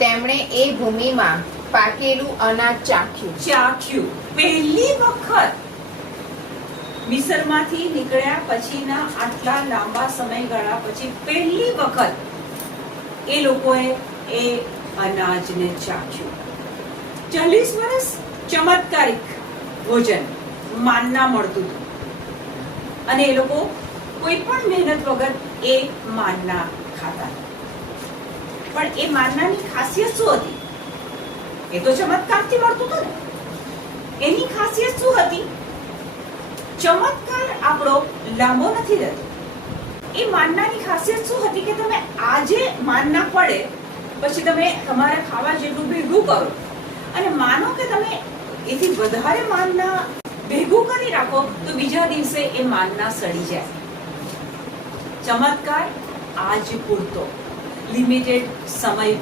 તેમણે એ ભૂમિમાં પાકેલું અનાજ ચાખ્યું. પહેલી વખત મિસરમાંથી નીકળ્યા પછીના આટલા લાંબા સમયગાળા પછી પહેલી વખત એ લોકોએ એ અનાજને ચાખ્યું. 40 વર્ષ ચમત્કારિક ભોજન માનના મળતું હતું અને એ લોકો કોઈ પણ મહેનત વગર એ માનના ખાતા. પણ એ માનનાની ખાસિયત શું હતી? એ તો ચમત્કારથી મળતું હતું ને. એની ખાસિયત શું હતી? ચમત્કાર આપણો લાંબો નથી રહેતો. એ માનનાની ખાસિયત શું હતી કે તમે આજે માનના પડે પછી તમે તમારે ખાવા જેટલું ભેગું કરો અને માનો કે તમે એથી વધારે માનના ભેગું કરી રાખો તો બીજા દિવસે એ માનના સડી જાય. ચમત્કાર આજ પૂરતો, લિમિટેડ સમય